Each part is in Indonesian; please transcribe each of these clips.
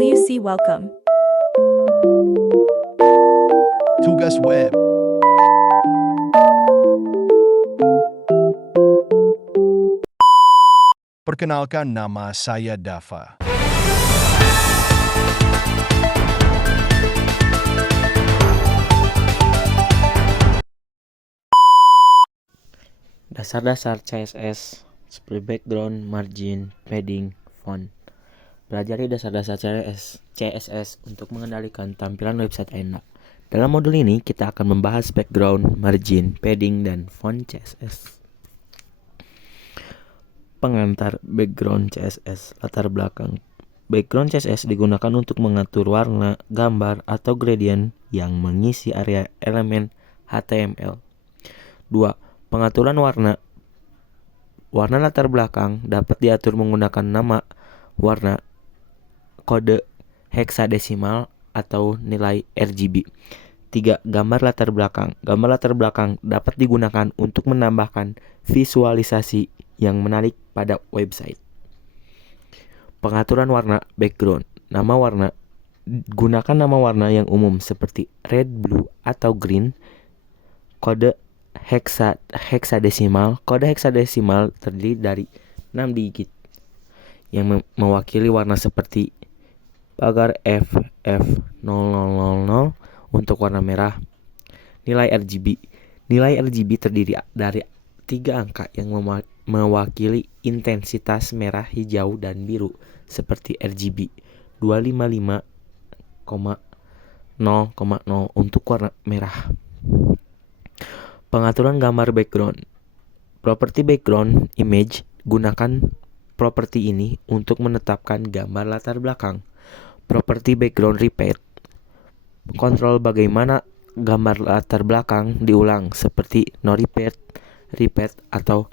WC welcome. Tugas web. Perkenalkan, nama saya Dava. Dasar-dasar CSS seperti background, margin, padding, font. Pelajari dasar-dasar CSS untuk mengendalikan tampilan website Anda. Dalam modul ini kita akan membahas background, margin, padding, dan font CSS. Pengantar background CSS, latar belakang. Background CSS digunakan untuk mengatur warna, gambar, atau gradient yang mengisi area elemen HTML. 2. Pengaturan warna. Warna latar belakang dapat diatur menggunakan nama warna, kode heksadesimal, atau nilai RGB. 3. Gambar latar belakang. Gambar latar belakang dapat digunakan untuk menambahkan visualisasi yang menarik pada website. Pengaturan warna background. Nama warna. Gunakan nama warna yang umum seperti red, blue, atau green. Kode heksadesimal. Kode heksadesimal terdiri dari 6 digit yang mewakili warna seperti pagar FF0000 untuk warna merah. Nilai RGB. Nilai RGB terdiri dari 3 angka yang mewakili intensitas merah, hijau, dan biru seperti RGB 255,0,0 untuk warna merah. Pengaturan gambar background. Properti background image. Gunakan properti ini untuk menetapkan gambar latar belakang. Properti background repeat. Kontrol bagaimana gambar latar belakang diulang seperti no repeat, repeat, atau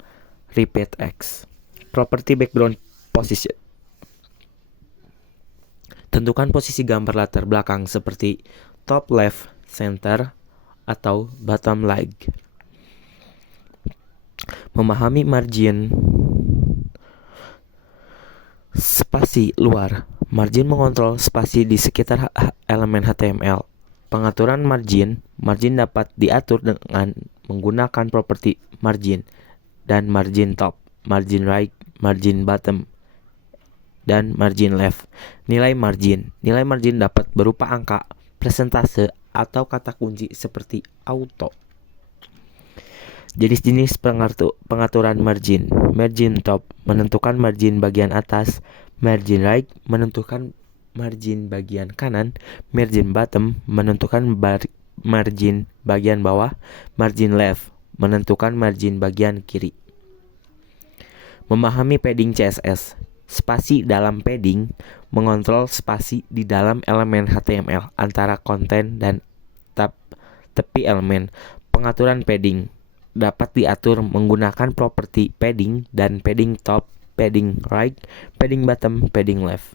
repeat X. Properti background position. Tentukan posisi gambar latar belakang seperti top left, center, atau bottom right. Memahami margin. Spasi luar. Margin mengontrol spasi di sekitar elemen HTML. Pengaturan margin. Margin dapat diatur dengan menggunakan properti margin dan margin top, margin right, margin bottom, dan margin left. Nilai margin. Nilai margin dapat berupa angka, persentase, atau kata kunci seperti auto. Jenis-jenis pengaturan margin. Margin top menentukan margin bagian atas, margin right menentukan margin bagian kanan, margin bottom menentukan margin bagian bawah, margin left menentukan margin bagian kiri. Memahami padding CSS. Spasi dalam padding mengontrol spasi di dalam elemen HTML antara konten dan tepi elemen. Pengaturan padding dapat diatur menggunakan properti padding dan padding top, padding right, padding bottom, padding left.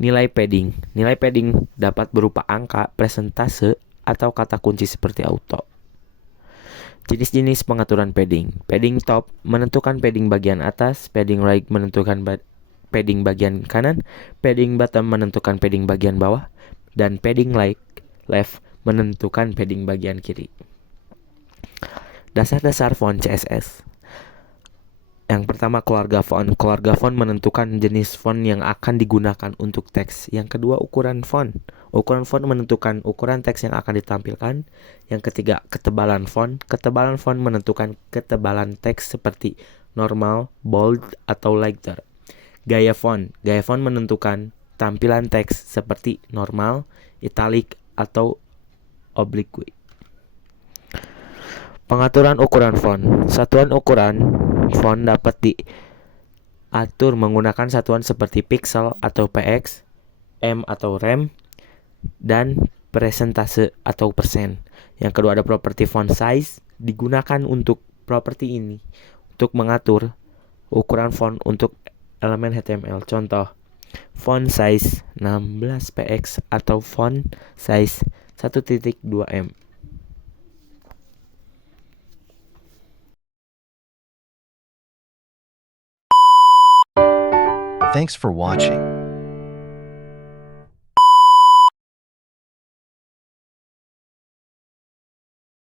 Nilai padding. Nilai padding dapat berupa angka, persentase, atau kata kunci seperti auto. Jenis-jenis pengaturan padding. Padding top menentukan padding bagian atas, padding right menentukan padding bagian kanan, padding bottom menentukan padding bagian bawah, dan padding left menentukan padding bagian kiri. Dasar-dasar font CSS. Yang pertama, keluarga font. Keluarga font menentukan jenis font yang akan digunakan untuk teks. Yang kedua, ukuran font. Ukuran font menentukan ukuran teks yang akan ditampilkan. Yang ketiga, ketebalan font. Ketebalan font menentukan ketebalan teks seperti normal, bold, atau lighter. Gaya font. Gaya font menentukan tampilan teks seperti normal, italic, atau oblique. Pengaturan ukuran font. Satuan ukuran font dapat diatur menggunakan satuan seperti pixel atau px, m atau rem, dan persentase atau persen. Yang kedua ada properti font size. Digunakan untuk properti ini untuk mengatur ukuran font untuk elemen HTML. Contoh, font size 16px atau font size 1.2m. Thanks for watching.